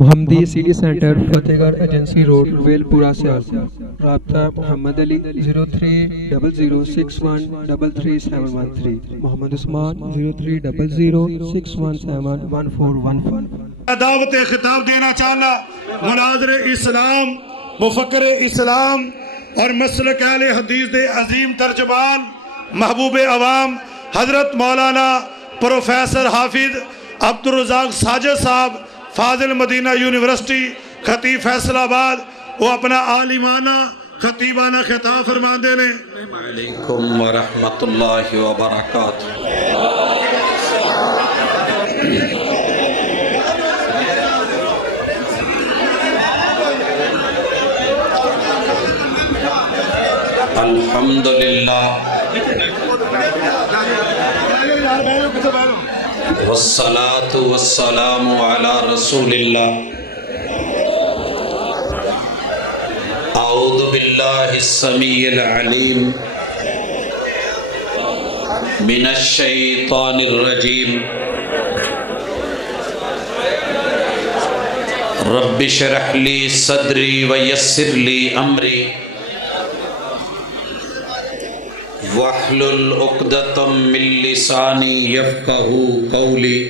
محمدی city centre فتح گڑھ agency road well پورا سیال رابطہ محمد علی 030061337113 محمد عثمان 030061711415 دعوت خطاب دینا چاہنا مناظر اسلام مفکر اسلام اور مسلک اہل حدیث دے عظیم ترجمان محبوب عوام حضرت مولانا پروفیسر حافظ عبدالرزاق ساجد صاحب فاضل مدینہ یونیورسٹی خطیب فیصل آباد وہ اپنا عالمانہ خطیبانہ خطاب فرمان دے لیں۔ علیکم ورحمت اللہ وبرکاتہ۔ الحمدللہ والصلاة والسلام علی رسول اللہ۔ اعوذ باللہ السمیع العلیم من الشیطان الرجیم۔ رب اشرح لی صدری ویسر لی امری وَاحْلُلْ عُقْدَةً مِّن لِّسَانِي يَفْقَهُوا قَوْلِي۔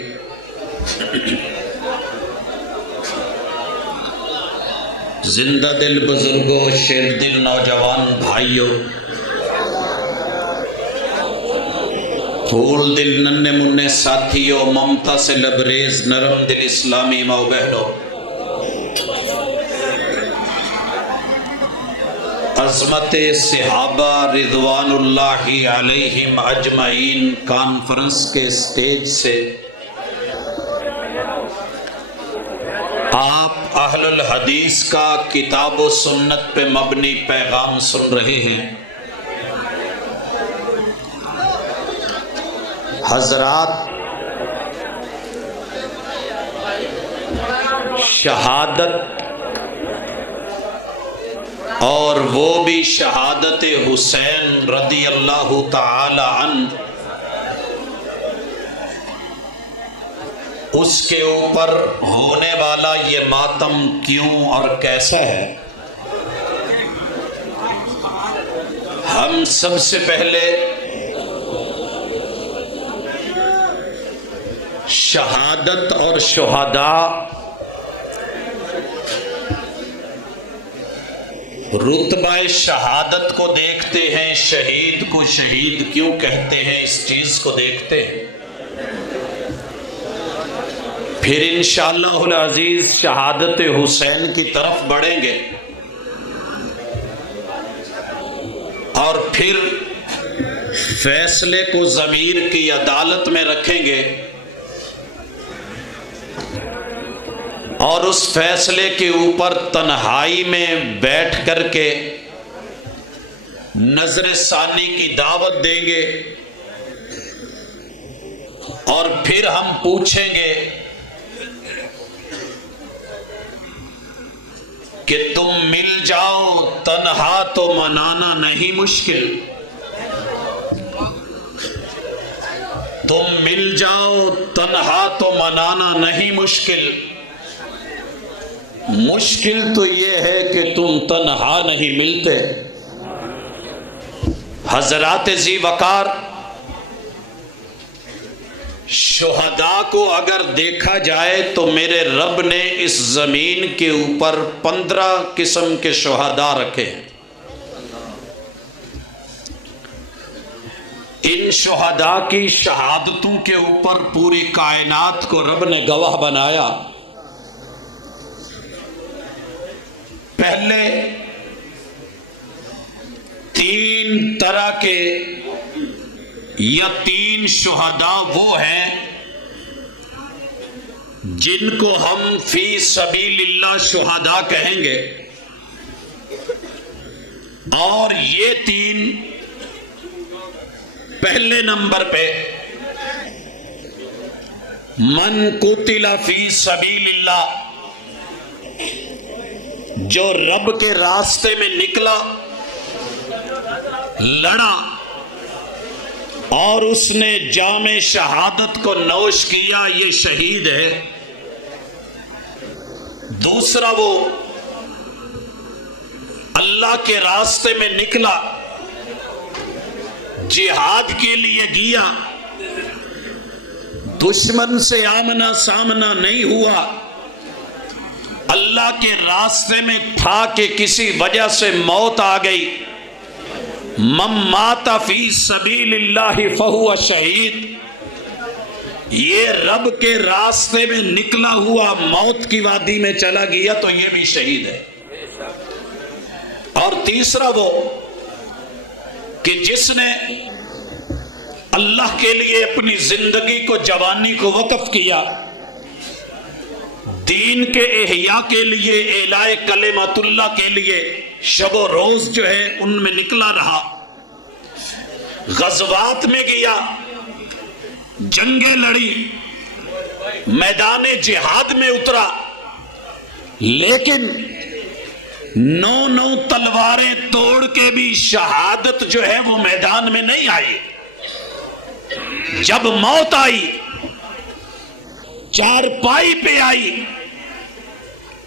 زندہ دل بزرگوں، شیر دل نوجوان بھائیوں، پھول دل ننھے منھے ساتھیوں، ممتا سے لبریز نرم دل اسلامی ماؤ بہنوں، عظمت صحابہ رضوان اللہ علیہم اجمعین کانفرنس کے سٹیج سے آپ اہل الحدیث کا کتاب و سنت پہ مبنی پیغام سن رہے ہیں۔ حضرات، شہادت اور وہ بھی شہادت حسین رضی اللہ تعالی عنہ، اس کے اوپر ہونے والا یہ ماتم کیوں اور کیسا ہے؟ ہم سب سے پہلے شہادت اور شہداء، رتبہ شہادت کو دیکھتے ہیں، شہید کو شہید کیوں کہتے ہیں، اس چیز کو دیکھتے ہیں، پھر انشاءاللہ العزیز شہادت حسین کی طرف بڑھیں گے، اور پھر فیصلے کو ضمیر کی عدالت میں رکھیں گے، اور اس فیصلے کے اوپر تنہائی میں بیٹھ کر کے نظر ثانی کی دعوت دیں گے، اور پھر ہم پوچھیں گے کہ تم مل جاؤ تنہا تو منانا نہیں مشکل، تم مل جاؤ تنہا تو منانا نہیں مشکل، مشکل تو یہ ہے کہ تم تنہا نہیں ملتے۔ حضرات ذی وقار، شہداء کو اگر دیکھا جائے تو میرے رب نے اس زمین کے اوپر 15 قسم کے شہداء رکھے ہیں۔ ان شہداء کی شہادتوں کے اوپر پوری کائنات کو رب نے گواہ بنایا۔ پہلے 3 طرح کے یا 3 شہداء وہ ہیں جن کو ہم فی سبیل اللہ شہداء کہیں گے، اور یہ 3 پہلے نمبر پہ من قتل فی سبیل اللہ، جو رب کے راستے میں نکلا، لڑا اور اس نے جام شہادت کو نوش کیا، یہ شہید ہے۔ دوسرا وہ اللہ کے راستے میں نکلا، جہاد کے لیے گیا، دشمن سے آمنا سامنا نہیں ہوا، اللہ کے راستے میں تھا کہ کسی وجہ سے موت آ گئی، من مات فی سبیل اللہ فہو شہید، یہ رب کے راستے میں نکلا ہوا موت کی وادی میں چلا گیا تو یہ بھی شہید ہے۔ اور تیسرا وہ کہ جس نے اللہ کے لیے اپنی زندگی کو، جوانی کو وقف کیا، دین کے احیاء کے لیے، اعلاء کلمت اللہ کے لیے شب و روز جو ہے ان میں نکلا رہا، غزوات میں گیا، جنگیں لڑی، میدان جہاد میں اترا، لیکن 9 تلواریں توڑ کے بھی شہادت جو ہے وہ میدان میں نہیں آئی۔ جب موت آئی، چارپائی پہ آئی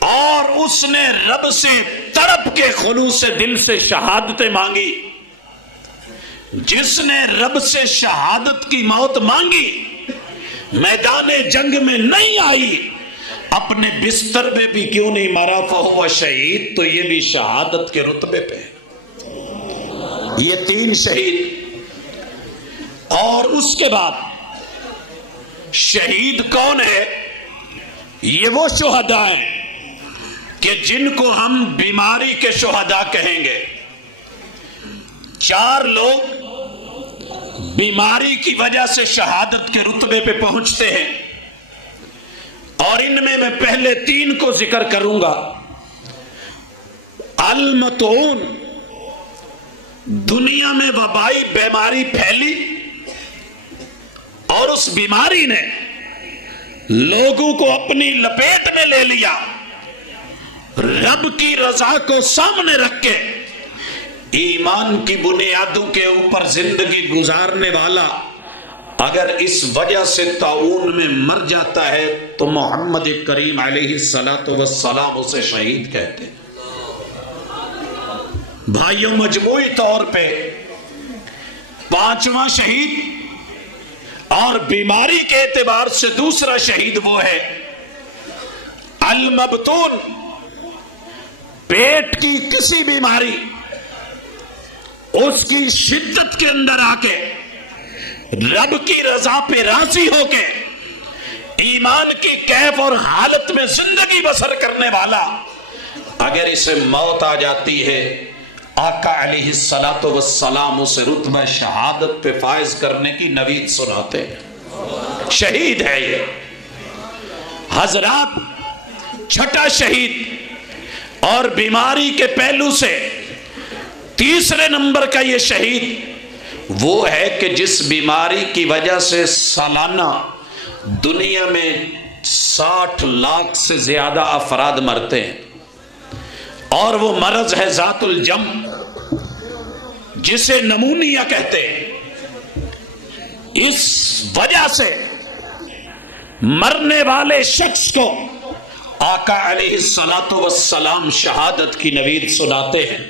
اور اس نے رب سے تڑپ کے خلوص دل سے شہادتیں مانگی، جس نے رب سے شہادت کی موت مانگی، میدان جنگ میں نہیں آئی، اپنے بستر میں بھی کیوں نہیں مرا فہو شہید، تو یہ بھی شہادت کے رتبے پہ ہے۔ یہ 3 شہید۔ اور اس کے بعد شہید کون ہے؟ یہ وہ شہداء ہیں کہ جن کو ہم بیماری کے شہداء کہیں گے۔ 4 لوگ بیماری کی وجہ سے شہادت کے رتبے پہ پہنچتے ہیں، اور ان میں پہلے 3 کو ذکر کروں گا۔ المطعون، دنیا میں وبائی بیماری پھیلی اور اس بیماری نے لوگوں کو اپنی لپیٹ میں لے لیا، رب کی رضا کو سامنے رکھ کے ایمان کی بنیادوں کے اوپر زندگی گزارنے والا اگر اس وجہ سے طاعون میں مر جاتا ہے تو محمد کریم علیہ السلام اسے شہید کہتے ہیں۔ بھائیوں، مجموعی طور پہ 5واں شہید اور بیماری کے اعتبار سے دوسرا شہید وہ ہے المبتون، پیٹ کی کسی بیماری اس کی شدت کے اندر آ کے رب کی رضا پہ راضی ہو کے ایمان کی کیف اور حالت میں زندگی بسر کرنے والا، اگر اسے موت آ جاتی ہے، آقا علیہ السلام اسے رتبہ شہادت پہ فائز کرنے کی نوید سناتے ہیں۔ شہید ہے یہ حضرات۔ چھٹا شہید اور بیماری کے پہلو سے تیسرے نمبر کا یہ شہید وہ ہے کہ جس بیماری کی وجہ سے سالانہ دنیا میں 60 لاکھ سے زیادہ افراد مرتے ہیں، اور وہ مرض ہے ذات الجم، جسے نمونیا کہتے ہیں۔ اس وجہ سے مرنے والے شخص کو آقا علیہ السلام شہادت کی نوید سناتے ہیں۔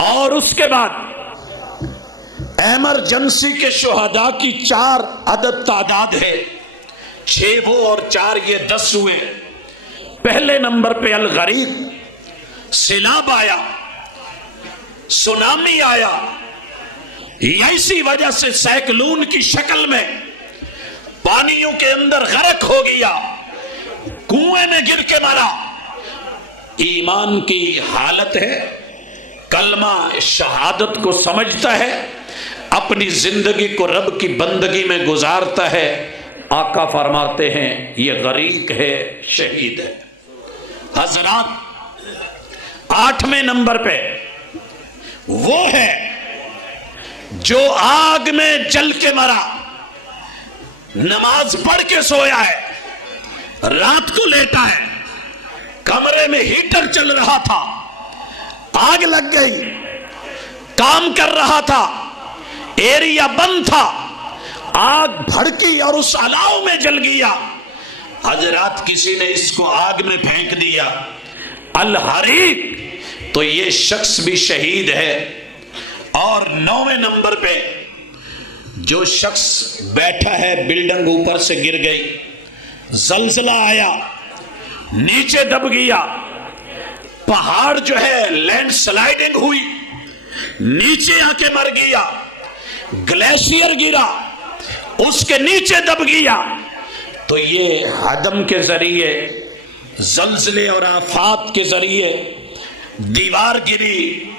اور اس کے بعد ایمرجنسی کے شہداء کی 4 عدد تعداد ہے، 6 وہ اور 4 یہ 10 ہوئے۔ پہلے نمبر پہ الغریق، سیلاب آیا، سونامی آیا، یا اسی وجہ سے سائیکلون کی شکل میں پانیوں کے اندر غرق ہو گیا، کنویں میں گر کے مرا۔ ایمان کی حالت ہے، کلمہ شہادت کو سمجھتا ہے، اپنی زندگی کو رب کی بندگی میں گزارتا ہے، آقا فرماتے ہیں یہ غریق ہے، شہید ہے۔ حضرات، 8ویں نمبر پہ وہ ہے جو آگ میں جل کے مرا، نماز پڑھ کے سویا ہے، رات کو لیٹا ہے، کمرے میں ہیٹر چل رہا تھا، آگ لگ گئی، کام کر رہا تھا، ایریا بند تھا، آگ بھڑکی اور اس الاؤ میں جل گیا، حضرات کسی نے اس کو آگ میں پھینک دیا، الحریق، تو یہ شخص بھی شہید ہے۔ اور 9ویں نمبر پہ جو شخص بیٹھا ہے، بلڈنگ اوپر سے گر گئی، زلزلہ آیا، نیچے دب گیا، پہاڑ جو ہے لینڈ سلائیڈنگ ہوئی، نیچے آ کے مر گیا، گلیشیئر گرا، اس کے نیچے دب گیا، تو یہ ہدم کے ذریعے، زلزلے اور آفات کے ذریعے دیوار گری،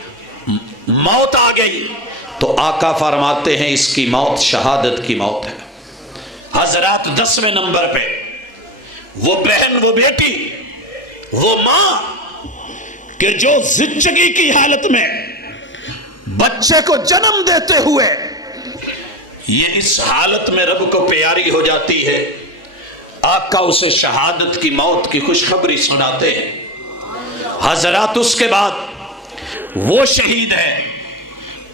موت آ گئی، تو آقا فرماتے ہیں اس کی موت شہادت کی موت ہے۔ حضرات 10ویں نمبر پہ وہ بہن، وہ بیٹی، وہ ماں کہ جو زچگی کی حالت میں بچے کو جنم دیتے ہوئے یہ اس حالت میں رب کو پیاری ہو جاتی ہے، آقا اسے شہادت کی موت کی خوشخبری سناتے ہیں۔ حضرات اس کے بعد وہ شہید ہے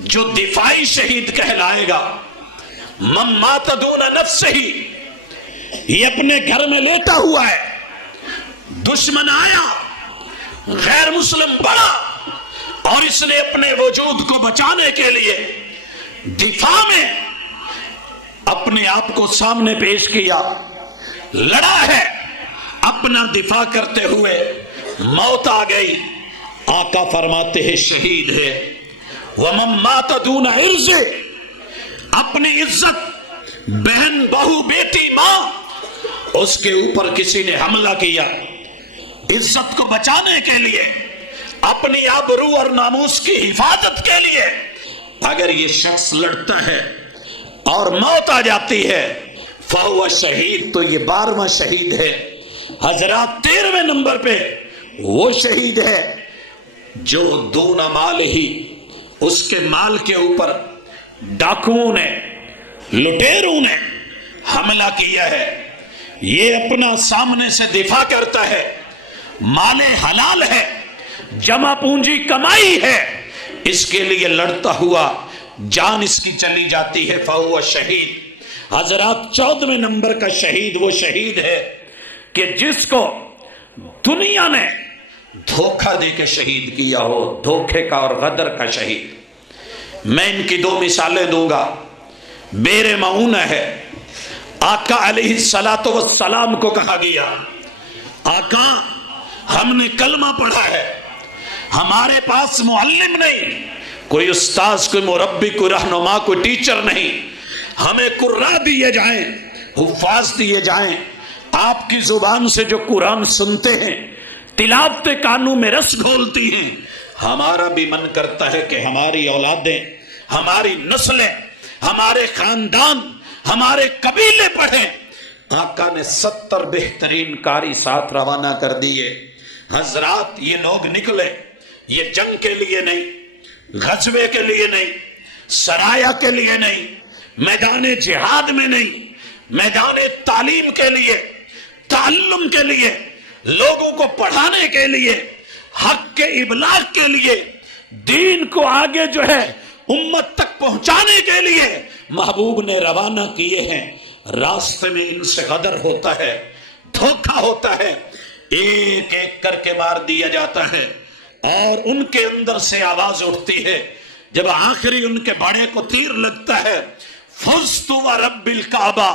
جو دفاعی شہید کہلائے گا، من مات دون نفسہ، یہ اپنے گھر میں لیٹا ہوا ہے، دشمن آیا، غیر مسلم بڑا، اور اس نے اپنے وجود کو بچانے کے لیے دفاع میں اپنے آپ کو سامنے پیش کیا، لڑا ہے، اپنا دفاع کرتے ہوئے موت آ گئی، آقا فرماتے ہیں شہید ہے۔ وَمَن مَاتَ دُونَ عِرْضِ، اپنی عزت، بہن، بہو، بیٹی، ماں، اس کے اوپر کسی نے حملہ کیا، عزت کو بچانے کے لیے، اپنی آبرو اور ناموس کی حفاظت کے لیے اگر یہ شخص لڑتا ہے اور موت آ جاتی ہے، فَهُوَ شہید، تو یہ 12واں شہید ہے۔ حضرات 13ویں نمبر پہ وہ شہید ہے جو دون مال ہی، اس کے مال کے اوپر ڈاکوؤں نے، لٹیروں نے حملہ کیا ہے، یہ اپنا سامنے سے دفاع کرتا ہے، مال حلال ہے، جمع پونجی کمائی ہے، اس کے لیے لڑتا ہوا جان اس کی چلی جاتی ہے، فَهُوَ شہید۔ حضرات 14ویں نمبر کا شہید وہ شہید ہے کہ جس کو دنیا نے دھوکہ دے کے شہید کیا ہو، دھوکے کا اور غدر کا شہید۔ میں ان کی 2 مثالیں دوں گا۔ بیر معونہ ہے، آقا علیہ السلام کو کہا گیا، آقا ہم نے کلمہ پڑھا ہے، ہمارے پاس معلم نہیں، کوئی استاذ، کوئی مربی، کوئی رہنما، کوئی ٹیچر نہیں، ہمیں قرآن دیے جائیں، حفاظ دیے جائیں، آپ کی زبان سے جو قرآن سنتے ہیں، تلاوت کانوں میں رس گھولتی ہیں، ہمارا بھی من کرتا ہے کہ ہماری اولادیں، ہماری نسلیں، ہمارے خاندان، ہمارے قبیلے پڑھیں۔ آقا نے 70 بہترین قاری ساتھ روانہ کر دیے۔ حضرات یہ لوگ نکلے، یہ جنگ کے لیے نہیں، غزوے کے لیے نہیں، سرایہ کے لیے نہیں، میدان جہاد میں نہیں، میدان تعلیم کے لیے، تعلم کے لیے، لوگوں کو پڑھانے کے لیے، حق کے ابلاغ کے لیے، دین کو آگے جو ہے امت تک پہنچانے کے لیے محبوب نے روانہ کیے ہیں۔ راستے میں ان سے غدر ہوتا ہے، دھوکہ ہوتا ہے، ایک ایک کر کے مار دیا جاتا ہے، اور ان کے اندر سے آواز اٹھتی ہے جب آخری ان کے بڑے کو تیر لگتا ہے، فزت ورب الکعبہ،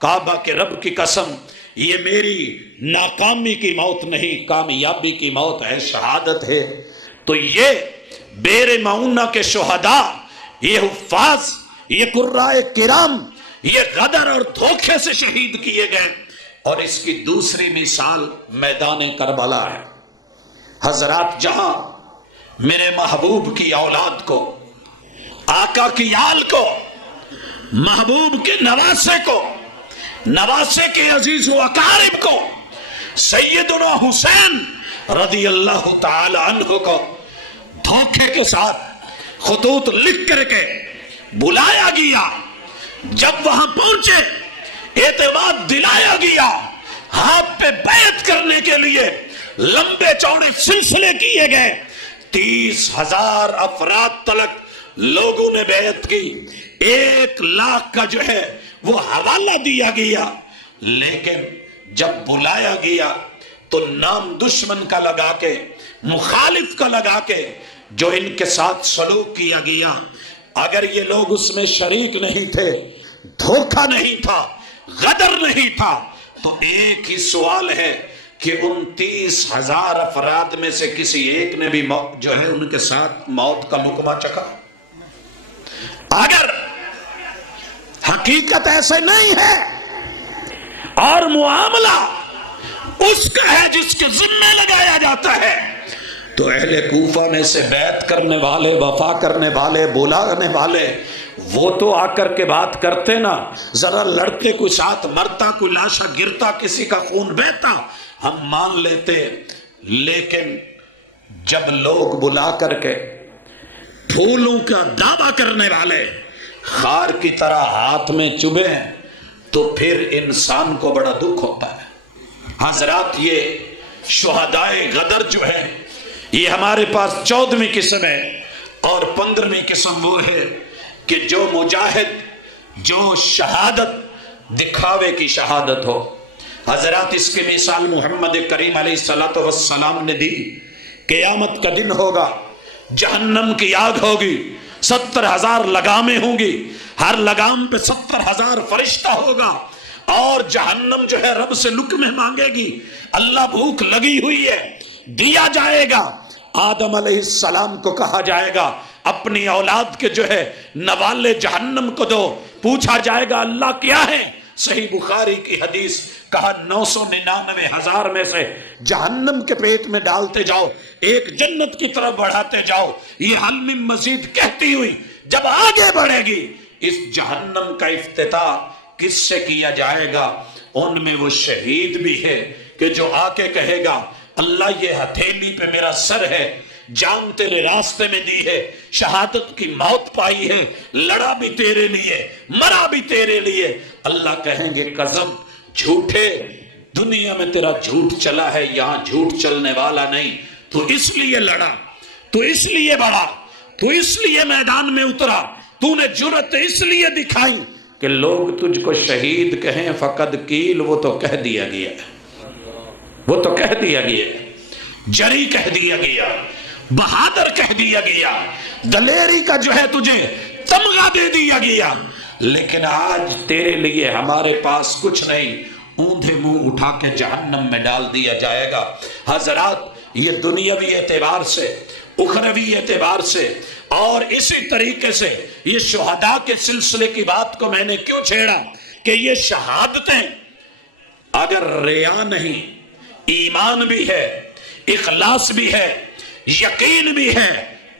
کعبہ کے رب کی قسم، یہ میری ناکامی کی موت نہیں، کامیابی کی موت ہے، شہادت ہے۔ تو یہ بیر معونہ کے شہداء، یہ حفاظ، یہ قرائے کرام، یہ غدر اور دھوکے سے شہید کیے گئے۔ اور اس کی دوسری مثال میدان کربلا ہے۔ حضرات جہاں میرے محبوب کی اولاد کو، آقا کی آل کو، محبوب کے نواسے کو، نواسے کے عزیز و اقارب کو، سیدنا حسین رضی اللہ تعالی عنہ کو دھوکے کے ساتھ خطوط لکھ کر کے بلایا گیا، جب وہاں پہنچے اعتماد دلایا گیا، ہاتھ پہ بیعت کرنے کے لیے لمبے چوڑے سلسلے کیے گئے، 30,000 افراد تلک لوگوں نے بیعت کی، 1 لاکھ کا جو ہے وہ حوالہ دیا گیا، لیکن جب بلایا گیا تو نام دشمن کا لگا کے، مخالف کا لگا کے جو ان کے ساتھ سلوک کیا گیا، اگر یہ لوگ اس میں شریک نہیں تھے، دھوکہ نہیں تھا، غدر نہیں تھا، تو ایک ہی سوال ہے کہ 29,000 افراد میں سے کسی ایک نے بھی جو ہے ان کے ساتھ موت کا لقمہ چکھا؟ اگر حقیقت ایسے نہیں ہے اور معاملہ اس کا ہے جس کے ذمہ لگایا جاتا ہے، تو اہل کوفہ میں سے بیعت کرنے والے، وفا کرنے والے، بلانے والے، وہ تو آ کر کے بات کرتے نا، ذرا لڑتے کوئی ساتھ مرتا، کوئی لاشا گرتا، کسی کا خون بہتا، ہم مان لیتے۔ لیکن جب لوگ بلا کر کے پھولوں کا دعویٰ کرنے والے خار کی طرح ہاتھ میں چبھے ہیں، تو پھر انسان کو بڑا دکھ ہوتا ہے۔ حضرات، یہ شہدائے غدر جو ہے، یہ ہمارے پاس 14ویں قسم ہے، اور 15ویں قسم وہ ہے کہ جو مجاہد، جو شہادت دکھاوے کی شہادت ہو۔ حضرات، اس کی مثال محمد کریم علیہ السلام نے دی۔ قیامت کا دن ہوگا، جہنم کی آگ ہوگی، 70,000 لگامیں ہوں گی، ہر لگام پہ 70,000 فرشتہ ہوگا، اور جہنم جو ہے رب سے لقمے مانگے گی۔ اللہ بھوک لگی ہوئی ہے، دیا جائے گا۔ آدم علیہ السلام کو کہا جائے گا اپنی اولاد کے جو ہے نوالے جہنم کو دو۔ پوچھا جائے گا اللہ کیا ہے؟ صحیح بخاری کی حدیث، کہا 999,000 میں سے جہنم کے پیٹ میں ڈالتے جاؤ، ایک جنت کی طرف بڑھاتے جاؤ۔ یہ حل من مزید کہتی ہوئی جب آگے بڑھے گی، اس جہنم کا افتتاح کس سے کیا جائے گا؟ ان میں وہ شہید بھی ہے کہ جو آ کے کہے گا اللہ یہ ہتھیلی پہ میرا سر ہے، جان تیرے راستے میں دی ہے، شہادت کی موت پائی ہے، لڑا بھی تیرے لیے، مرا بھی تیرے لیے۔ اللہ کہیں گے قسم، جھوٹے، دنیا میں تیرا جھوٹ چلا ہے، یہاں جھوٹ چلنے والا نہیں۔ تو اس لیے لڑا، تو اس لیے بڑھا، تو اس لیے میدان میں اترا، تو نے جرأت اس لیے دکھائی کہ لوگ تجھ کو شہید کہیں، فقد کیل، وہ تو کہہ دیا گیا، وہ تو کہہ دیا گیا، جری کہہ دیا گیا، بہادر کہہ دیا گیا، دلیری کا جو ہے تجھے تمغہ دے دیا گیا۔ لیکن آج تیرے لیے ہمارے پاس کچھ نہیں، اوندھے منہ اٹھا کے جہنم میں ڈال دیا جائے گا۔ حضرات، یہ دنیاوی اعتبار سے، اخروی اعتبار سے، اور اسی طریقے سے یہ شہداء کے سلسلے کی بات کو میں نے کیوں چھیڑا کہ یہ شہادتیں اگر ریا نہیں، ایمان بھی ہے، اخلاص بھی ہے، یقین بھی ہے،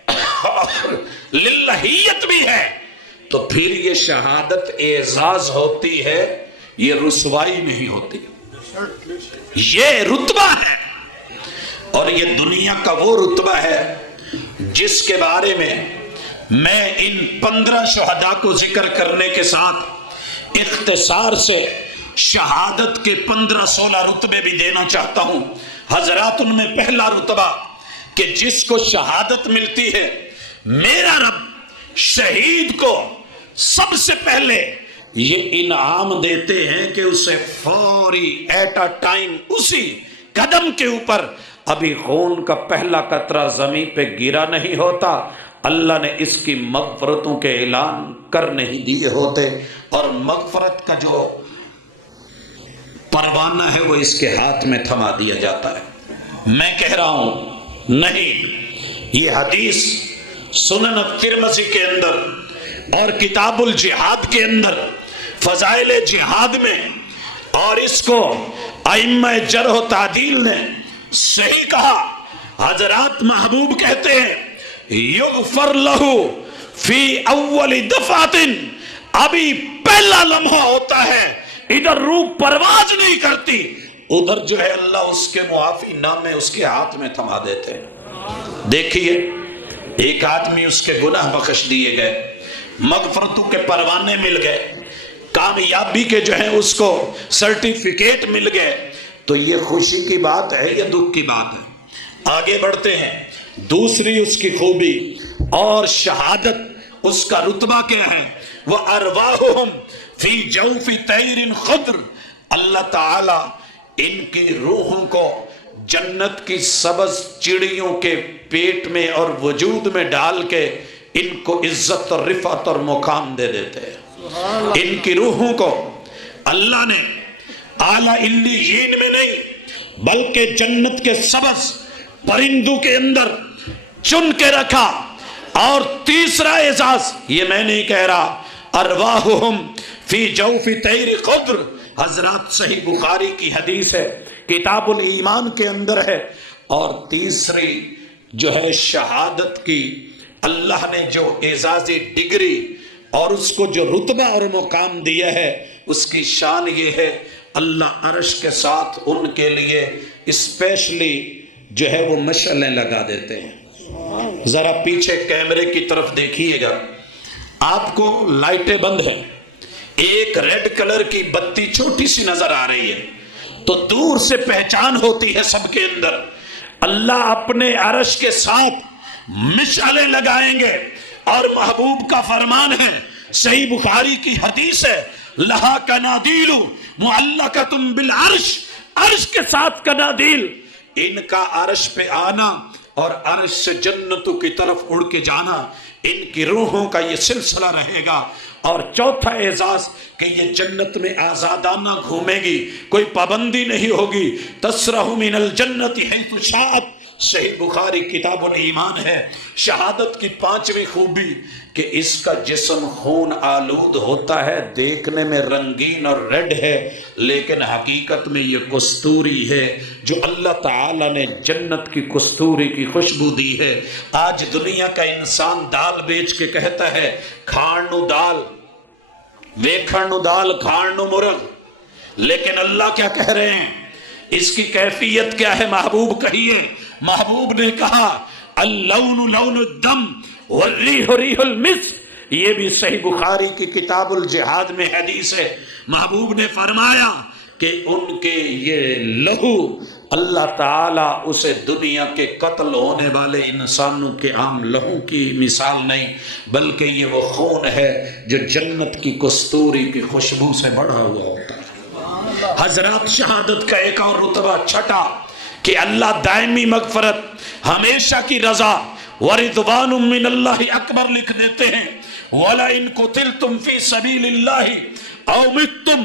اور للہیت بھی ہے، تو پھر یہ شہادت اعزاز ہوتی ہے، یہ رسوائی نہیں ہوتی۔ یہ رتبہ ہے، اور یہ دنیا کا وہ رتبہ ہے جس کے بارے میں ان 15 شہداء کو ذکر کرنے کے ساتھ اختصار سے شہادت کے 15-16 رتبے بھی دینا چاہتا ہوں۔ حضرات، ان میں پہلا رتبہ کہ جس کو شہادت ملتی ہے، میرا رب شہید کو سب سے پہلے یہ انعام دیتے ہیں کہ اسے فوری ایٹ اے ٹائم، اسی قدم کے اوپر، ابھی خون کا پہلا قطرہ زمین پہ گرا نہیں ہوتا، اللہ نے اس کی مغفرتوں کے اعلان کر نہیں دیے ہوتے، اور مغفرت کا جو پروانہ ہے وہ اس کے ہاتھ میں تھما دیا جاتا ہے۔ میں کہہ رہا ہوں نہیں، یہ حدیث سنن ترمذی کے اندر اور کتاب الجہاد کے اندر، فضائل جہاد میں، اور اس کو ائمہ جرح و تعدیل نے صحیح کہا۔ حضرات، محبوب کہتے ہیں یغفر لہو فی اول دفعۃ، ابھی پہلا لمحہ ہوتا ہے، ادھر روح پرواز نہیں کرتی، ادھر جو ہے اللہ اس کے معافی نامے اس کے ہاتھ میں تھما دیتے ہیں۔ دیکھیے، ایک آدمی، اس کے گناہ بخش دیے گئے، مغفرتوں کے پروانے مل گئے، کامیابی کے جو ہیں اس کو سرٹیفکیٹ مل گئے، تو یہ خوشی کی بات ہے یا دکھ کی بات ہے؟ آگے بڑھتے ہیں۔ دوسری اس کی خوبی اور شہادت، اس کا رتبہ کیا ہے؟ وَأَرْوَاحُهُمْ فِي جَوْفِ طَيْرٍ خُضْرٍ، اللہ تعالی ان کی روحوں کو جنت کی سبز چڑیوں کے پیٹ میں اور وجود میں ڈال کے ان کو عزت اور رفعت اور مقام دے دیتے ہیں۔ ان کی روحوں کو اللہ نے اعلیٰ علیین میں نہیں بلکہ جنت کے سبز پرندوں کے اندر چن کے رکھا۔ اور تیسرا اعزاز، یہ میں نہیں کہہ رہا، ارواحہم فی جوف طیر خضر، حضرات صحیح بخاری کی حدیث ہے، کتاب الایمان کے اندر ہے۔ اور تیسری جو ہے شہادت کی اللہ نے جو اعزازی ڈگری اور اس کو جو رتبہ اور مقام دیا ہے، اس کی شان یہ ہے اللہ عرش کے ساتھ ان کے لیے اسپیشلی جو ہے وہ مشعلیں لگا دیتے ہیں۔ ذرا پیچھے کیمرے کی طرف دیکھیے گا، آپ کو لائٹیں بند ہیں، ایک ریڈ کلر کی بتی چھوٹی سی نظر آ رہی ہے، تو دور سے پہچان ہوتی ہے سب کے اندر اللہ اپنے عرش کے ساتھ مشعلیں لگائیں گے۔ اور محبوب کا فرمان ہے، صحیح بخاری کی حدیث ہے، لہا کنادیل معلقۃ بالعرش، عرش کے ساتھ کنادیل، ان کا عرش پہ آنا اور عرش سے جنتوں کی طرف اڑ کے جانا، ان کی روحوں کا یہ سلسلہ رہے گا۔ اور چوتھا اعزاز کہ یہ جنت میں آزادانہ گھومے گی، کوئی پابندی نہیں ہوگی، تسرح من الجنت حیث شاءت، صحیح بخاری کتاب الایمان ہے۔ شہادت کی پانچویں خوبی کہ اس کا جسم خون آلود ہوتا ہے، دیکھنے میں رنگین اور ریڈ ہے، لیکن حقیقت میں یہ کستوری ہے جو اللہ تعالیٰ نے جنت کی کستوری کی خوشبو دی ہے۔ آج دنیا کا انسان دال بیچ کے کہتا ہے کھانو دال، ویکھنو دال، کھانو مرغ، لیکن اللہ کیا کہہ رہے ہیں؟ اس کی کیفیت کیا ہے؟ محبوب کہیے۔ محبوب نے کہا اللون لون الدم والریح ریح المسک، یہ بھی صحیح بخاری کی کتاب الجہاد میں حدیث ہے۔ محبوب نے فرمایا کہ ان کے یہ لہو اللہ تعالیٰ اسے دنیا کے قتل ہونے والے انسانوں کے عام لہو کی مثال نہیں، بلکہ یہ وہ خون ہے جو جنت کی کستوری کی خوشبو سے بڑھا ہوا ہوتا ہے۔ حضرات شہادت کا ایک اور رتبہ چھٹا کہ اللہ دائمی مغفرت، ہمیشہ کی رضا، ورضوان من اللہ اکبر لکھ دیتے ہیں۔ وَلَئِن قُتِلْتُمْ فِي سَبِيلِ اللَّهِ أَوْ مِتُّمْ،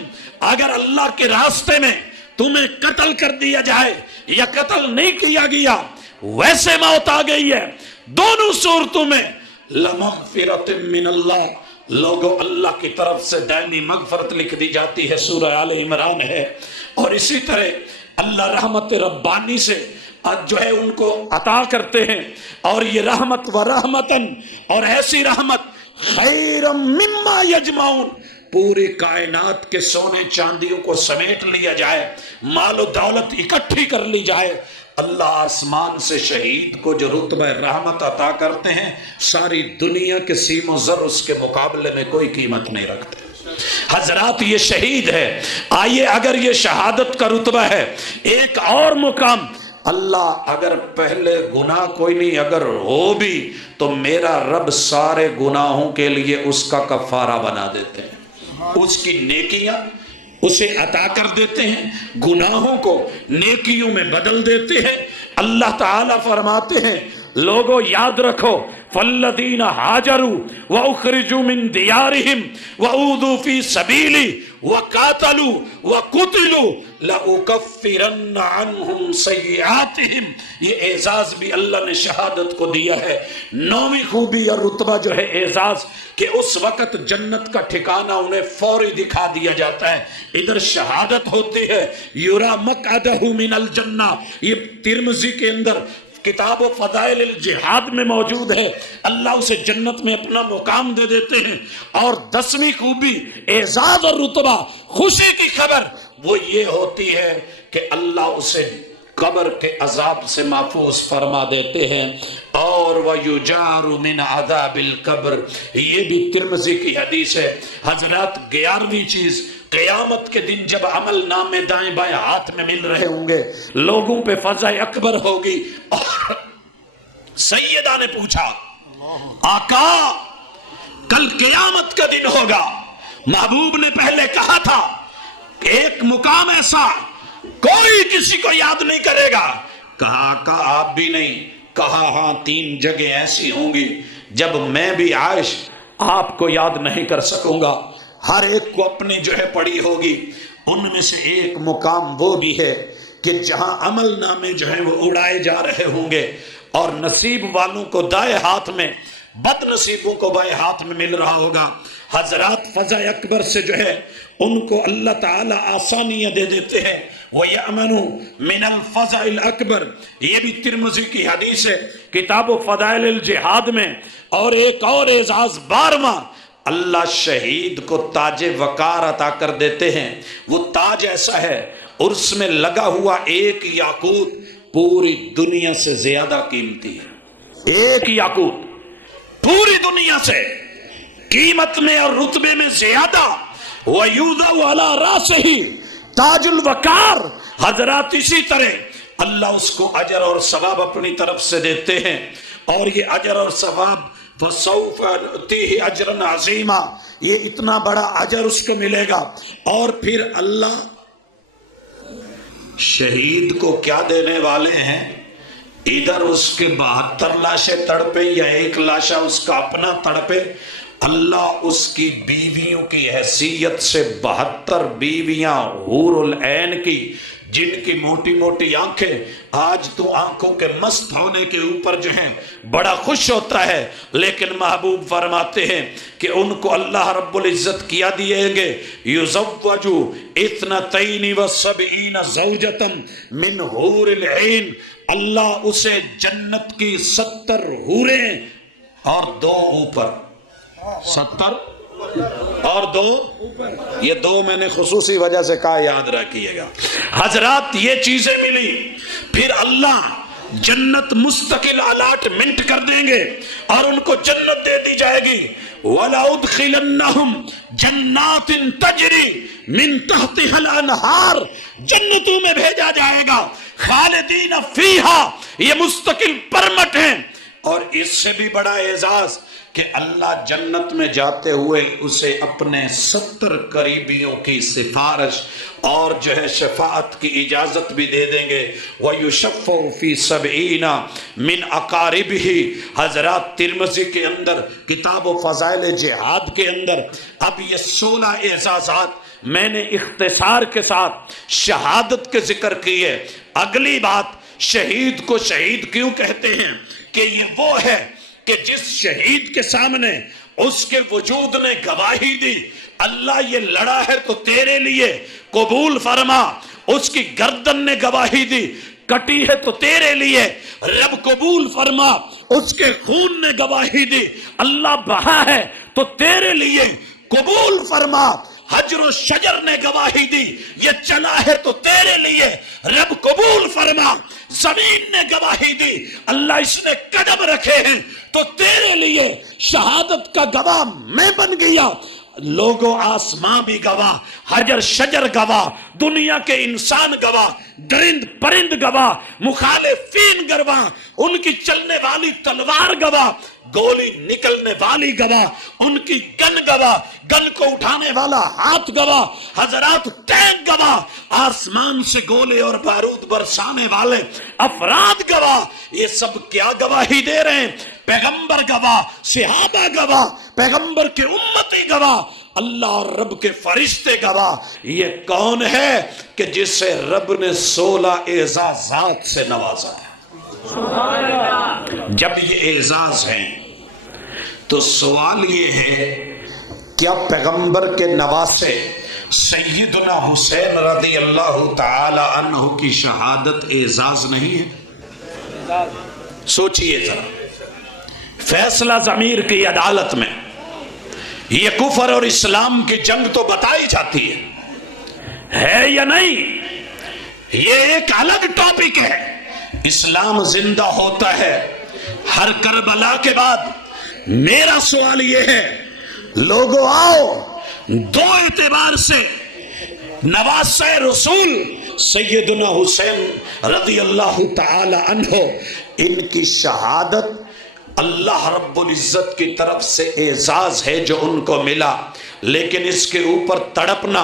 اگر اللہ کے راستے میں تمہیں قتل کر دیا جائے یا قتل نہیں کیا گیا، ویسے موت آ گئی ہے، دونوں صورتوں میں لَمَغْفِرَةٍ مِّنَ اللَّهِ، لوگوں اللہ کی طرف سے دائمی مغفرت لکھ دی جاتی ہے، سورہ آل عمران ہے۔ اور اسی طرح اللہ رحمت ربانی سے جو ہے ان کو عطا کرتے ہیں، اور یہ رحمت و رحمتن، اور ایسی رحمت خیر مما یجمعون، پوری کائنات کے سونے چاندیوں کو سمیٹ لیا جائے، مال و دولت اکٹھی کر لی جائے، اللہ آسمان سے شہید کو جو رتبہ رحمت عطا کرتے ہیں، ساری دنیا کے سیم و زر اس کے مقابلے میں کوئی قیمت نہیں رکھتے۔ حضرات یہ شہید ہے، آئیے اگر یہ شہادت کا رتبہ ہے، ایک اور مقام، اللہ اگر پہلے گناہ کوئی نہیں اگر ہو بھی تو میرا رب سارے گناہوں کے لیے اس کا کفارہ بنا دیتے ہیں، اس کی نیکیاں اسے عطا کر دیتے ہیں، گناہوں کو نیکیوں میں بدل دیتے ہیں۔ اللہ تعالیٰ فرماتے ہیں لوگوں یاد رکھو فالذین ہاجروا واخرجوا من دیارہم واوذوا فی سبیلی وقاتلوا وقتلوا لأکفرن عنہم سیئاتہم، یہ اعزاز بھی اللہ نے شہادت کو دیا ہے۔ نویں خوبی اور رتبہ جو ہے اعزاز کہ اس وقت جنت کا ٹھکانہ انہیں فوری دکھا دیا جاتا ہے۔ ادھر شہادت ہوتی ہے یرا مقعدہ من الجنہ، یہ ترمذی کے اندر کتاب و فضائل الجہاد میں موجود ہے، اللہ اسے جنت میں اپنا مقام دے دیتے ہیں۔ اور 10ویں خوبی اعزاز اور رتبہ خوشی کی خبر وہ یہ ہوتی ہے کہ اللہ اسے قبر کے عذاب سے محفوظ فرما دیتے ہیں۔ اور وَيُجَارُ مِنْ عَذَابِ الْقَبْرِ، یہ بھی ترمذی کی حدیث ہے۔ حضرات 11ویں چیز، قیامت کے دن جب عمل نامے دائیں بائیں ہاتھ میں مل رہے ہوں گے، لوگوں پہ فضا اکبر ہوگی، اور سیدہ نے پوچھا آقا کل قیامت کا دن ہوگا، محبوب نے پہلے کہا تھا ایک مقام ایسا کوئی کسی کو یاد نہیں کرے گا. کہا آقا آپ بھی نہیں. کہا ہاں 3 جگہ ایسی ہوں گی جب میں بھی عائش آپ کو یاد نہیں کر سکوں گا. ہر ایک کو اپنی جو ہے پڑی ہوگی. ان میں سے ایک مقام وہ بھی ہے کہ جہاں عمل نامے جو ہیں وہ اڑائے جا رہے ہوں گے اور نصیب والوں کو دائیں ہاتھ میں، بد نصیبوں کو بائیں ہاتھ میں مل رہا ہوگا. حضرات فضا اکبر سے جو ہے ان کو اللہ تعالی آسانیاں دے دیتے ہیں. وَيَأْمَنُوا مِنَ الْفَزَعِ الْأَكْبَرِ، یہ بھی ترمذی کی حدیث ہے کتاب و فضائل الجہاد میں. اور ایک اور اعزاز 12واں، اللہ شہید کو تاج وقار عطا کر دیتے ہیں. وہ تاج ایسا ہے عرس میں لگا ہوا ایک یاقوت پوری دنیا سے زیادہ قیمتی ہے. ایک یاقوت پوری دنیا سے قیمت میں اور رتبے میں زیادہ. وَيُوضَعُ عَلَى رَأْسِهِ تاج الوقار. حضرات اسی طرح اللہ اس کو اجر اور ثواب اپنی طرف سے دیتے ہیں. اور یہ اجر اور ثواب فَسَوْفَ نُؤْتِيهِ أَجْرًا عَظِيمًا، یہ اتنا بڑا اجر اس کو ملے گا. اور پھر اللہ شہید کو کیا دینے والے ہیں؟ ادھر اس کے 72 لاشیں تڑپے یا ایک لاشا اس کا اپنا تڑپے، اللہ اس کی بیویوں کی حیثیت سے 72 بیویاں حور العین کی، جن کی موٹی موٹی آنکھیں آج تو آنکھوں کے مست ہونے کے اوپر جو ہیں بڑا خوش ہوتا ہے، لیکن محبوب فرماتے ہیں کہ ان کو اللہ رب العزت کیا دیئے گے یزوجو 72 زوجتم من حور العین. اللہ اسے جنت کی 70 حوریں اور 2 اوپر، 70 اور 2 یہ 2 میں نے خصوصی وجہ سے کہا یاد رکھیے گا. حضرات یہ چیزیں ملی، پھر اللہ جنت مستقل الاٹمنٹ کر دیں گے اور ان کو جنت دے دی جائے گی. وَلَأُدْخِلَنَّهُمْ جَنَّاتٍ تَجْرِي مِن تَحْتِهَا الْأَنْهَارُ، جنتوں میں بھیجا جائے گا. خالدین فیہا، یہ مستقل پرمٹ ہیں. اور اس سے بھی بڑا اعزاز کہ اللہ جنت میں جاتے ہوئے اسے اپنے 70 قریبیوں کی سفارش اور جو ہے شفاعت کی اجازت بھی دے دیں گے. وَيُشَفَّعُ فِي 70 مِنْ أَقَارِبِهِ. حضرات ترمذی کے اندر کتاب و فضائل جہاد کے اندر اب یہ 16 اعزازات میں نے اختصار کے ساتھ شہادت کے ذکر کیے. اگلی بات، شہید کو شہید کیوں کہتے ہیں؟ کہ یہ وہ ہے کہ جس شہید کے سامنے اس کے وجود نے گواہی دی اللہ یہ لڑا ہے تو تیرے لیے قبول فرما. اس کی گردن نے گواہی دی کٹی ہے تو تیرے لیے رب قبول فرما. اس کے خون نے گواہی دی اللہ بہا ہے تو تیرے لیے قبول فرما. حجر و شجر نے گواہی دی یہ چلا ہے تو تیرے لیے رب قبول فرما. زمین نے گواہی دی اللہ اس نے قدم رکھے ہیں تو تیرے لیے شہادت کا گواہ میں بن گیا. لوگوں آسمان بھی گواہ، حجر شجر گواہ، دنیا کے انسان گواہ، درند پرند گواہ، مخالفین گواہ، ان کی چلنے والی تلوار گواہ، گولی نکلنے والی گواہ، ان کی گن گواہ، گن کو اٹھانے والا ہاتھ گواہ، حضرات ٹینک گواہ، آسمان سے گولے اور بارود برسانے والے افراد گواہ. یہ سب کیا گواہی دے رہے ہیں؟ پیغمبر گواہ، صحابہ گواہ، پیغمبر کے امتی گواہ، اللہ اور رب کے فرشتے گواہ. یہ کون ہے کہ جسے رب نے 16 اعزازات سے نوازا ہے؟ جب یہ اعزاز ہیں تو سوال یہ ہے کیا پیغمبر کے نواسے سیدنا حسین رضی اللہ تعالی عنہ کی شہادت اعزاز نہیں ہے؟ سوچئے ذرا، فیصلہ ضمیر کی عدالت میں یہ کفر اور اسلام کی جنگ تو بتائی جاتی ہے یا نہیں؟ یہ ایک الگ ٹاپک ہے. اسلام زندہ ہوتا ہے ہر کربلا کے بعد. میرا سوال یہ ہے لوگوں آؤ 2 اعتبار سے نواسہ رسول سیدنا حسین رضی اللہ تعالی عنہ ان کی شہادت اللہ رب العزت کی طرف سے اعزاز ہے جو ان کو ملا، لیکن اس کے اوپر تڑپنا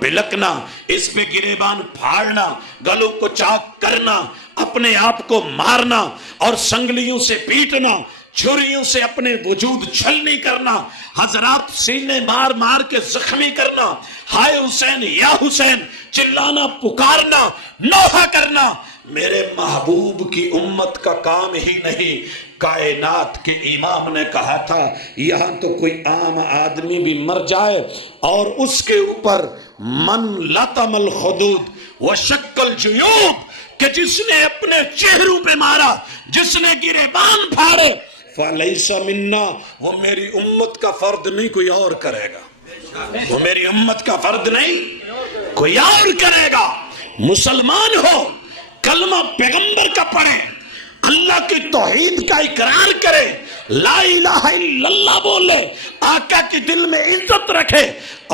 بلکنا، اس پہ گریبان پھاڑنا، گلوں کو چاک کرنا، اپنے آپ کو مارنا اور سنگلیوں سے پیٹنا، چھریوں سے اپنے وجود چھلنی کرنا، حضرات سینے مار مار کے زخمی کرنا، ہائے حسین یا حسین چلانا، پکارنا، نوحہ کرنا، میرے محبوب کی امت کا کام ہی نہیں۔ کائنات کے امام نے کہا تھا یہاں تو کوئی عام آدمی بھی مر جائے اور اس کے اوپر من لطم الخدود وشق الجیوب، کہ جس نے اپنے چہروں پہ مارا، جس نے گریبان پھاڑے، فَلَيْسَ مِنَّا، وہ میری امت کا فرد نہیں، کوئی اور کرے گا۔ وہ میری امت کا فرد نہیں، کوئی اور کرے گا۔ مسلمان ہو، کلمہ پیغمبر کا پڑھے، اللہ کی توحید کا اقرار کرے، لا الہ الا اللہ بولے، آقا کی دل میں عزت رکھے،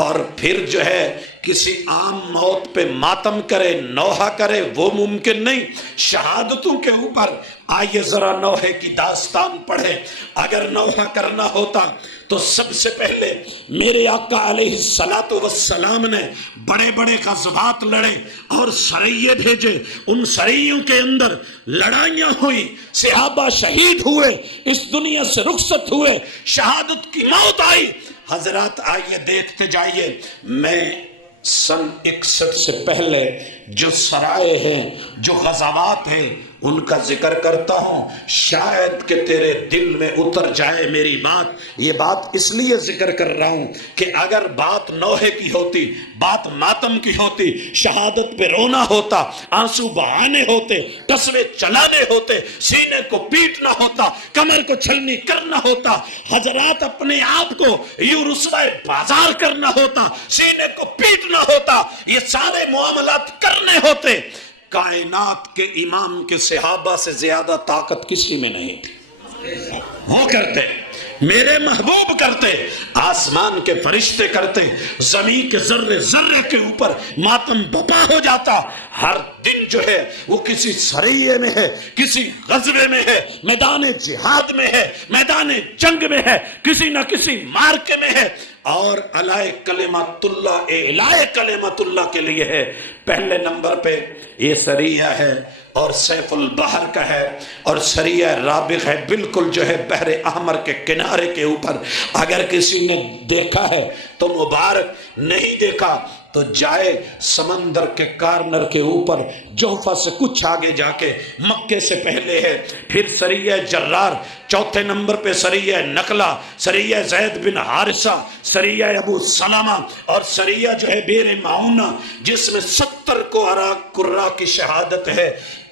اور پھر جو ہے کسی عام موت پہ ماتم کرے، نوحہ کرے، وہ ممکن نہیں۔ شہادتوں کے اوپر آئیے ذرا نوحے کی داستان پڑھیں۔ اگر نوحہ کرنا ہوتا تو سب سے پہلے میرے آقا علیہ السلام نے بڑے بڑے غزوات لڑے اور سریے بھیجے، ان سریوں کے اندر لڑائیاں ہوئی، صحابہ شہید ہوئے، اس دنیا سے رخصت ہوئے، شہادت کی موت آئی۔ حضرات آئیے دیکھتے جائیے، میں سن 61 سے پہلے جو سرائے ہیں، جو غزوات ہیں، ان کا ذکر کرتا ہوں، شاید کہ تیرے دل میں اتر جائے میری بات۔ یہ بات اس لیے ذکر کر رہا ہوں کہ اگر بات نوحے کی ہوتی، بات ماتم کی ہوتی، شہادت پہ رونا ہوتا، آنسو بہانے ہوتے، قصبے چلانے ہوتے، سینے کو پیٹنا ہوتا، کمر کو چھلنی کرنا ہوتا، حضرات اپنے آپ کو یوں رسوائے بازار کرنا ہوتا، سینے کو پیٹنا ہوتا، یہ سارے معاملات کرنے ہوتے، کائنات کے امام کے صحابہ سے زیادہ طاقت کسی میں نہیں تھی۔ وہ کرتے، میرے محبوب کرتے، آسمان کے فرشتے کرتے، زمین کے ذرے ذرے کے اوپر ماتم بپا ہو جاتا۔ ہر دن جو ہے وہ کسی سریے میں ہے، کسی غزوے میں ہے، میدان جہاد میں ہے، میدان جنگ میں ہے، کسی نہ کسی مارکے میں ہے، اور اعلی کلمت اللہ، اعلی کلمت اللہ کے لیے ہے۔ پہلے نمبر پہ یہ سریہ ہے اور سیف البحر کا ہے، اور سریہ رابغ ہے، بالکل جو ہے بحر احمر کے کنارے کے اوپر۔ اگر کسی نے دیکھا ہے تو مبارک، نہیں دیکھا تو جائے سمندر کے کارنر کے اوپر، جوفہ سے کچھ آگے جا کے، مکے سے پہلے ہے۔ پھر سریہ جرار، چوتھے نمبر پہ سریہ نقلہ، سریہ زید بن حارثہ، سریہ ابو سلمہ، اور سریہ جو ہے بیر معونہ، جس میں 70 قرہ کی شہادت ہے۔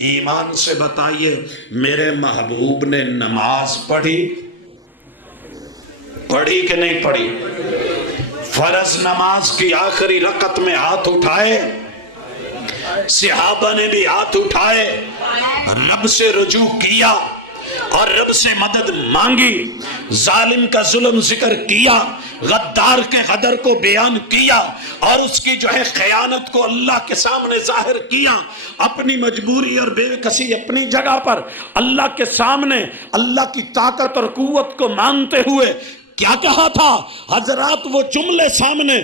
ایمان سے بتائیے میرے محبوب نے نماز پڑھی کہ نہیں پڑھی؟ فرض نماز کی آخری رکعت میں ہاتھ اٹھائے، صحابہ نے بھی ہاتھ اٹھائے، رب سے رجوع کیا اور رب سے مدد مانگی، ظالم کا ظلم ذکر کیا، غدار کے غدر کو بیان کیا، اور اس کی جو ہے خیانت کو اللہ کے سامنے ظاہر کیا، اپنی مجبوری اور بے کسی اپنی جگہ پر اللہ کے سامنے اللہ کی طاقت اور قوت کو مانتے ہوئے کیا کہا تھا حضرات؟ وہ جملے سامنے،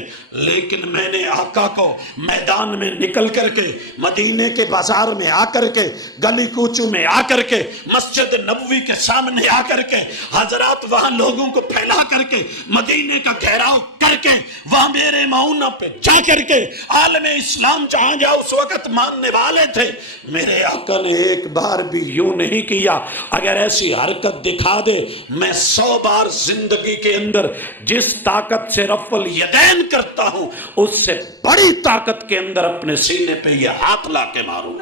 لیکن میں نے آقا کو میدان میں نکل کر کے، مدینے کے بازار میں آ کر کے، گلی کوچوں میں آ کر کے، مسجد نبوی کے سامنے آ کر کے، حضرات وہاں لوگوں کو پھیلا کر کے، مدینے کا گھیراؤ کر کے، وہاں میرے معونہ پہ جا کر کے، عالم اسلام جہاں جا اس وقت ماننے والے تھے، میرے آقا نے ایک بار بھی یوں نہیں کیا۔ اگر ایسی حرکت دکھا دے، میں 100 بار زندگی کے اندر جس طاقت سے رفع الیدین کرتا ہوں، اس سے بڑی طاقت کے اندر اپنے سینے پہ یہ ہاتھ لا کے ماروں۔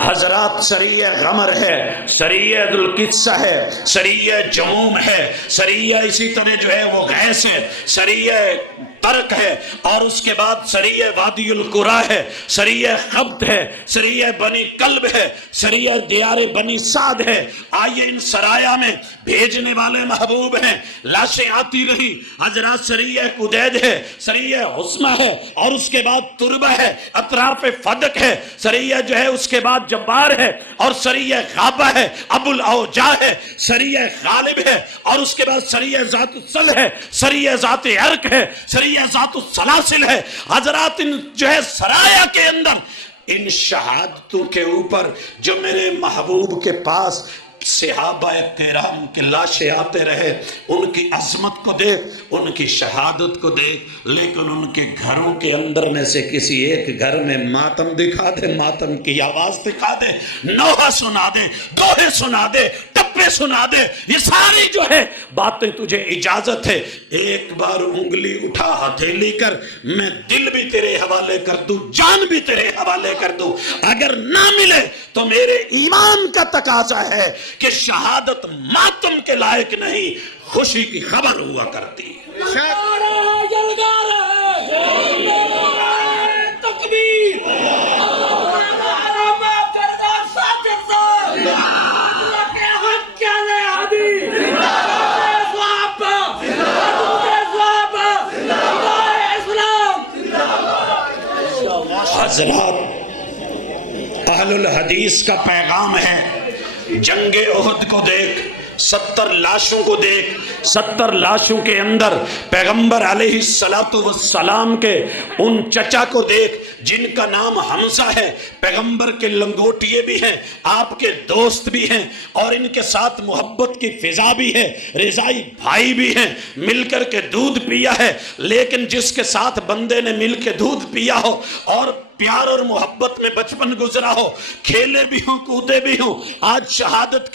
حضرات سریہ غمر ہے، سریہ ذوالقصہ ہے، سریہ جموم ہے، سریہ اسی طرح جو ہے وہ غیث ہے، سریہ ترک ہے، اور اس کے بعد سریہ وادی القرا ہے، سریہ خبت ہے، سریہ بنی کلب ہے، سریہ دیار بنی سعد ہے۔ آئیے ان سرایا میں بھیجنے والے محبوب ہیں، لاشیں آتی رہی، حضرات سریہ قدید ہے، سریہ حسمہ ہے، اور اس کے بعد تربہ ہے، اطراف فدق ہے، سریہ جو ہے اس کے بعد جبار ہے، اور سریہ غابہ ہے، ابو الاوجاع ہے، سریہ غالب ہے، اور اس کے بعد سریہ ذات الصل ہے، سریہ ذات عرق ہے، سریہ ذات السلاسل ہے۔ حضرات ان جو ہے سرایا کے اندر ان شہادتوں کے اوپر جو میرے محبوب کے پاس صحابہ کرام کے لاشیں آتے رہے، ان کی عظمت کو دیکھ، ان کی شہادت کو دیکھ، لیکن ان کے گھروں کے اندر میں سے کسی ایک گھر میں ماتم دکھا دے، ماتم کی آواز دکھا دے، نوحہ سنا دے، دوہے سنا دے، ٹپے سنا دے، یہ ساری جو ہے باتیں تجھے اجازت ہے، ایک بار انگلی اٹھا ہتھیلی کر، میں دل بھی تیرے حوالے کر دوں، جان بھی تیرے حوالے کر دوں، اگر نہ ملے تو میرے ایمان کا تقاضا ہے کہ شہادت ماتم کے لائق نہیں، خوشی کی خبر ہوا کرتی۔ حضرات اہل الحدیث کا پیغام ہے، جنگ احد کو دیکھ، 70 لاشوں کو دیکھ، 70 لاشوں کے اندر پیغمبر علیہ السلام کے ان چچا کو دیکھ جن کا نام حمزہ ہے، پیغمبر کے لنگوٹیے بھی ہیں، آپ کے دوست بھی ہیں، اور ان کے ساتھ محبت کی فضا بھی ہے، رضائی بھائی بھی ہیں، مل کر کے دودھ پیا ہے، لیکن جس کے ساتھ بندے نے مل کے دودھ پیا ہو اور پیار اور محبت میں بچپن گزرا ہو، کھیلے بھی ہوں، کودے بھی ہوں، آج شہادت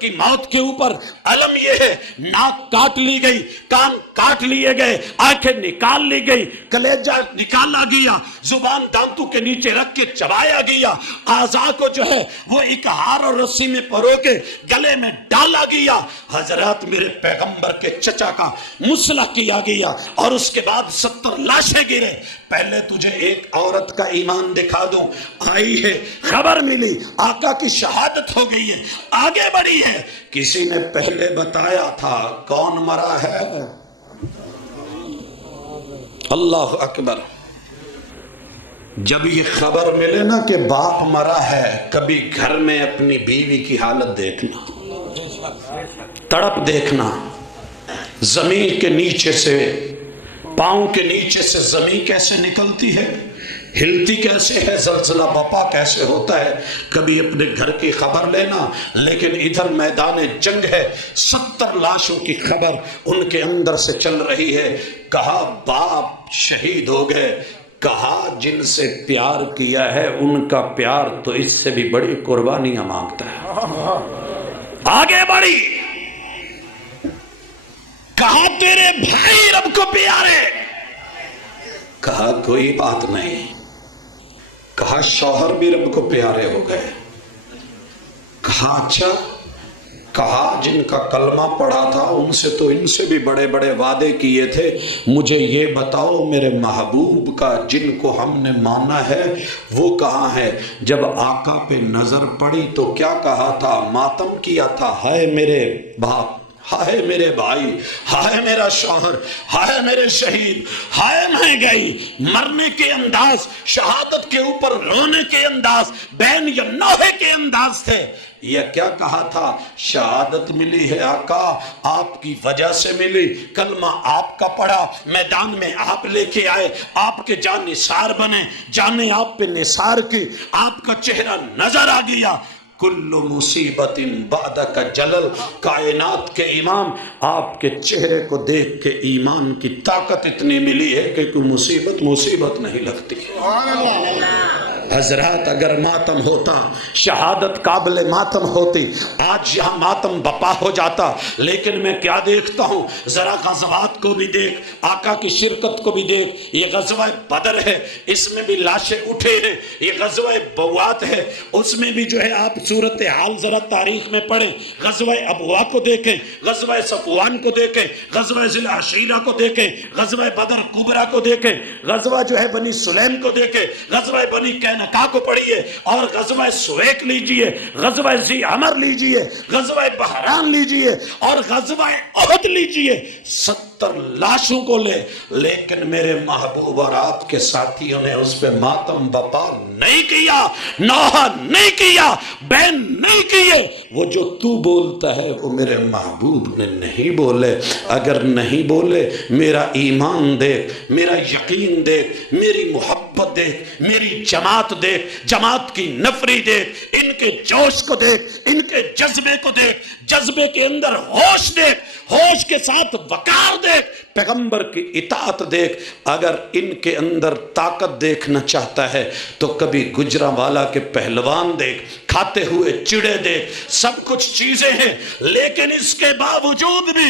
کی موت کے اوپر علم یہ ہے، ناک کاٹ لی گئی، کان کاٹ لیے گئے، آنکھیں نکال لی گئی، کلیجہ نکالا گیا، زبان دانتوں کے نیچے رکھ کے چبایا گیا، اعضاء کو جو ہے وہ ایک ہار اور رسی میں پرو کے گلے میں ڈالا گیا، حضرات میرے پیغمبر کے چچا کا مسلح کیا گیا، اور اس کے بعد 70 لاشیں گرے۔ پہلے تجھے ایک عورت کا ایمان دکھا دوں، آئی ہے، خبر ملی، آقا کی شہادت ہو گئی ہے، آگے بڑھی ہے، کسی نے پہلے بتایا تھا کون مرا ہے؟ اللہ اکبر۔ جب یہ خبر ملے نا کہ باپ مرا ہے، کبھی گھر میں اپنی بیوی کی حالت دیکھنا، تڑپ دیکھنا، زمین کے نیچے سے، پاؤں کے نیچے سے زمین کیسے نکلتی ہے، ہلتی کیسے ہے، زلزلہ بپا کیسے ہوتا ہے، کبھی اپنے گھر کی خبر لینا، لیکن ادھر میدان جنگ ہے، 70 لاشوں کی خبر ان کے اندر سے چل رہی ہے۔ کہا باپ شہید ہو گئے، کہا جن سے پیار کیا ہے ان کا پیار تو اس سے بھی بڑی قربانیاں مانگتا ہے۔ آگے بڑھی، کہا تیرے بھائی رب کو پیارے، کہا کوئی بات نہیں، کہا شوہر بھی رب کو پیارے ہو گئے، کہا اچھا، کہا جن کا کلمہ پڑا تھا ان سے تو ان سے بھی بڑے بڑے وعدے کیے تھے، مجھے یہ بتاؤ میرے محبوب کا جن کو ہم نے مانا ہے وہ کہاں ہے؟ جب آقا پہ نظر پڑی تو کیا کہا تھا؟ ماتم کیا تھا، ہائے میرے باپ، ہائے میرے بھائی، ہائے میرا شوہر، ہائے میرے شہید، ہائے میں گئی۔ مرنے کے انداز، شہادت کے اوپر رونے کے انداز، بین یا نوحے کے انداز تھے۔ یہ کیا کہا تھا؟ شہادت ملی ہے آقا، آپ کی وجہ سے ملی، کلمہ آپ کا پڑھا، میدان میں آپ لے کے آئے، آپ کے جان نثار بنے، جانے آپ پہ نثار کی، آپ کا چہرہ نظر آ گیا۔ کل مصیبت بعدک جلل، کائنات کے امام آپ کے چہرے کو دیکھ کے ایمان کی طاقت اتنی ملی ہے کہ کوئی مصیبت نہیں لگتی۔ حضرات اگر ماتم ہوتا، شہادت قابل ماتم ہوتی، آج یہاں ماتم بپا ہو جاتا، لیکن میں کیا دیکھتا ہوں، ذرا غزوات شہادت کو بھی دیکھ, آقا کی شرکت کو بھی دیکھ. یہ غزوہ بدر ہے, اس میں بھی لاشیں اٹھے ہیں. یہ غزوہ بوات ہے, اس میں بھی جو ہے آپ صورتحال ذرا تاریخ میں پڑھیں. غزوہ ابوا کو دیکھیں, غزوہ صفوان کو دیکھیں, غزوہ ذی العشیرہ کو دیکھیں, غزوہ بدر کبریٰ کو دیکھیں, غزوہ جو ہے بنی سلیم کو دیکھیں, غزوہ بنی قینقاع کو پڑھیے, اور غزوہ سویق لیجئے, غزوہ ذی عمر لیجئے, غزوہ بحران لیجئے, اور غزوہ احد لیجئے. 70 لاشوں کو لے, لیکن میرے محبوب اور آپ کے ساتھیوں نے اس پہ ماتم بپا نہیں کیا, نوحہ نہیں کیا, بین نہیں کیے. وہ جو تو بولتا ہے وہ میرے محبوب نے نہیں بولے. اگر نہیں بولے, میرا ایمان دیکھ, میرا یقین دیکھ, میری محبت دیکھ, میری جماعت دیکھ, جماعت کی نفری دیکھ, ان کے جوش کو دیکھ, ان کے جذبے کو دیکھ, جذبے کے اندر ہوش دیکھ, ہوش کے ساتھ وقار دیکھ, پیغمبر کی اطاعت دیکھ. اگر ان کے اندر طاقت دیکھنا چاہتا ہے تو کبھی گجرانوالہ کے پہلوان دیکھ, کھاتے ہوئے چڑے دیکھ. سب کچھ چیزیں ہیں, لیکن اس کے باوجود بھی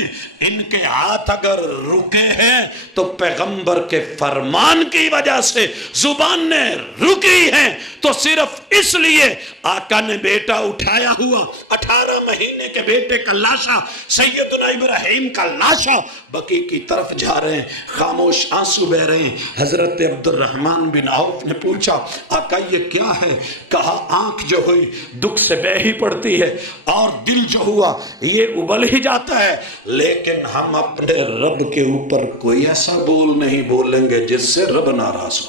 ان کے ہاتھ اگر رکے ہیں تو پیغمبر کے فرمان کی وجہ سے. زبان نے رکی ہیں تو صرف اس لیے آقا نے بیٹا اٹھایا ہوا, 18 مہینے کے بیٹے کا لاشا, سیدنا ابراہیم کا لاشا بقی کی طرف جا رہے ہیں, خاموش آنسو بہ رہے ہیں. حضرت عبد الرحمن بن عوف نے پوچھا, آقا یہ کیا ہے؟ کہا آنکھ جو ہوئی دکھ سے بہ ہی پڑتی ہے, اور دل جو ہوا یہ ابل ہی جاتا ہے, لیکن ہم اپنے رب کے اوپر کوئی ایسا بول نہیں بولیں گے جس سے رب ناراض ہو.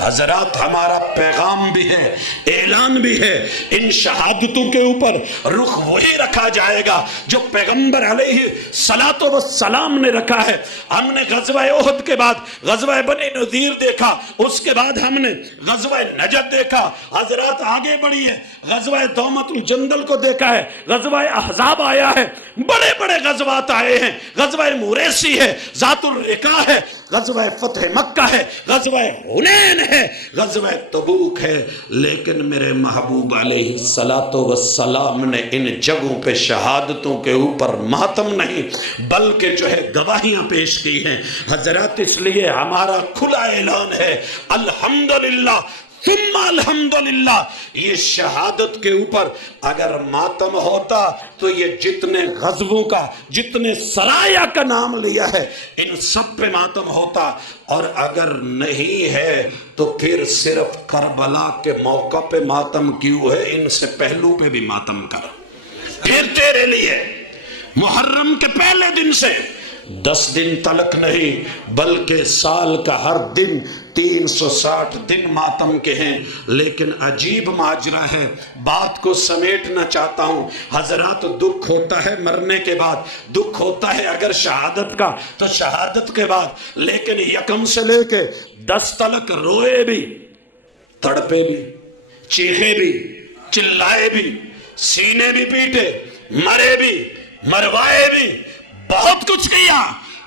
حضرات ہمارا پیغام بھی ہے, اعلان بھی ہے, ان شہادتوں کے اوپر رخ وہی رکھا جائے گا جو پیغمبر علیہ الصلوۃ والسلام نے رکھا ہے. ہم نے غزوہ احد کے بعد غزوہ بنی نذیر دیکھا, اس کے بعد ہم نے غزوہ نجد دیکھا. حضرات آگے بڑھیے, غزوہ دومت الجندل کو دیکھا ہے, غزوہ احزاب آیا ہے, بڑے بڑے غزوات آئے ہیں, غزوہ موریسی ہے, ذات الرقاع ہے, غزوہ فتح مکہ ہے, غزوہ حنین ہے, غزوہ تبوک ہے. لیکن میرے محبوب علیہ الصلوۃ والسلام نے ان جگہوں پہ شہادتوں کے اوپر ماتم نہیں بلکہ جو ہے گواہیاں پیش کی ہیں. حضرات اس لیے ہمارا کھلا اعلان ہے, الحمدللہ ثم الحمدللہ. یہ شہادت کے اوپر اگر ماتم ہوتا تو یہ جتنے غزووں کا, جتنے سرایا کا نام لیا ہے, ان سب پہ ماتم ہوتا. اور اگر نہیں ہے تو پھر صرف کربلا کے موقع پہ ماتم کیوں ہے؟ ان سے پہلو پہ بھی ماتم کر. پھر تیرے لیے محرم کے پہلے دن سے 10 دن تلک نہیں بلکہ سال کا ہر دن 360 دن ماتم کے ہیں. لیکن عجیب ماجرا ہے, بات کو سمیٹنا چاہتا ہوں. حضرات دکھ ہوتا ہے مرنے کے بعد, دکھ ہوتا ہے اگر شہادت کا تو شہادت کے بعد, لیکن یکم سے لے کے 10 تلک روئے بھی, تڑپے بھی, چیخے بھی, چلائے بھی, سینے بھی پیٹے, مرے بھی, مروائے بھی, بہت کچھ کیا.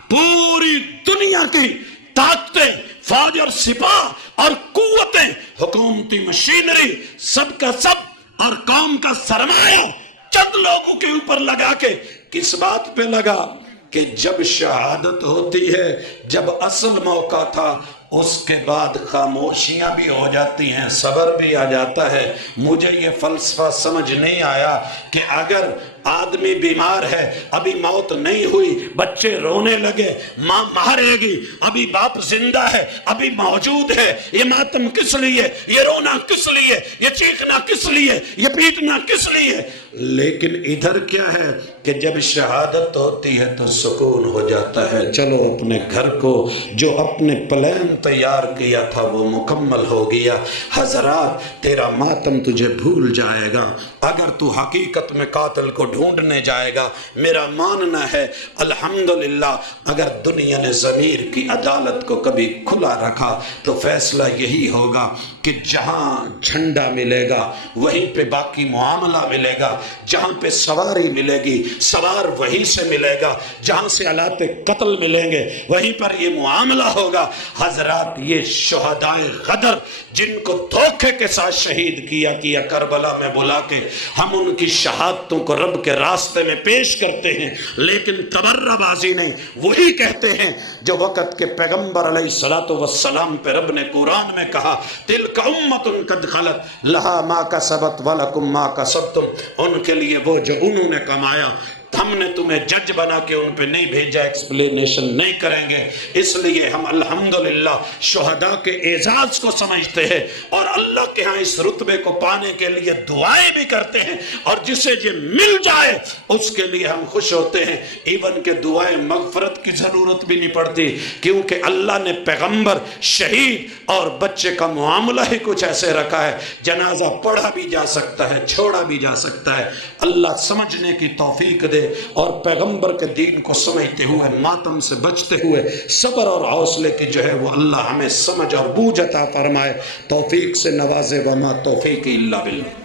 پوری دنیا کی طاقتیں, فوج اور سپاہ اور قوتیں, حکومتی مشینری, سب کا سب, اور قوم کا سرمایہ چند لوگوں کے اوپر لگا کے کس بات پہ لگا کہ جب شہادت ہوتی ہے, جب اصل موقع تھا, اس کے بعد خاموشیاں بھی ہو جاتی ہیں, صبر بھی آ جاتا ہے. مجھے یہ فلسفہ سمجھ نہیں آیا کہ اگر آدمی بیمار ہے, ابھی موت نہیں ہوئی, بچے رونے لگے, ماں مارے گی, ابھی باپ زندہ ہے, ابھی موجود ہے, یہ ماتم کس لیے, یہ رونا کس لیے, یہ چیخنا کس لیے, یہ پیٹنا کس لیے؟ لیکن ادھر کیا ہے کہ جب شہادت ہوتی ہے تو سکون ہو جاتا ہے. چلو اپنے گھر کو, جو اپنے پلان تیار کیا تھا وہ مکمل ہو گیا. حضرات تیرا ماتم تجھے بھول جائے گا اگر تو حقیقت میں قاتل کو ڈھونڈنے جائے گا. میرا ماننا ہے الحمدللہ اگر دنیا نے ضمیر کی عدالت کو کبھی کھلا رکھا تو فیصلہ یہی ہوگا کہ جہاں جھنڈا ملے گا وہیں پہ باقی معاملہ ملے گا, جہاں پہ سواری ملے گی سوار وہیں سے ملے گا, جہاں سے آلات قتل ملیں گے وہیں پر یہ معاملہ ہوگا. حضرات یہ شہدائے غدر جن کو دھوکے کے ساتھ شہید کیا کربلا میں بلا کے, ہم ان کی شہادتوں کو رب کے راستے میں پیش کرتے ہیں، لیکن تبرہ بازی نہیں. وہی کہتے ہیں جو وقت کے پیغمبر علیہ الصلوۃ والسلام پہ رب نے قرآن میں کہا تلک امۃ قد خلت لہا ما کسبت ولکم ما کسبتم، ان کے لیے وہ جو انہوں نے کمایا، ہم نے تمہیں جج بنا کے ان پہ نہیں بھیجا، ایکسپلینیشن نہیں کریں گے. اس لیے ہم الحمدللہ شہداء کے اعزاز کو سمجھتے ہیں اور اللہ کے ہاں اس رتبے کو پانے کے لیے دعائیں بھی کرتے ہیں، اور جسے یہ مل جائے اس کے لیے ہم خوش ہوتے ہیں. ایون کہ دعائیں مغفرت کی ضرورت بھی نہیں پڑتی، کیونکہ اللہ نے پیغمبر، شہید اور بچے کا معاملہ ہی کچھ ایسے رکھا ہے، جنازہ پڑھا بھی جا سکتا ہے، چھوڑا بھی جا سکتا ہے. اللہ سمجھنے کی توفیق دے اور پیغمبر کے دین کو سمجھتے ہوئے، ماتم سے بچتے ہوئے، صبر اور حوصلے کی جو ہے وہ اللہ ہمیں سمجھ اور بوجھ عطا فرمائے. توفیق سے نوازے، وما توفیق الا باللہ.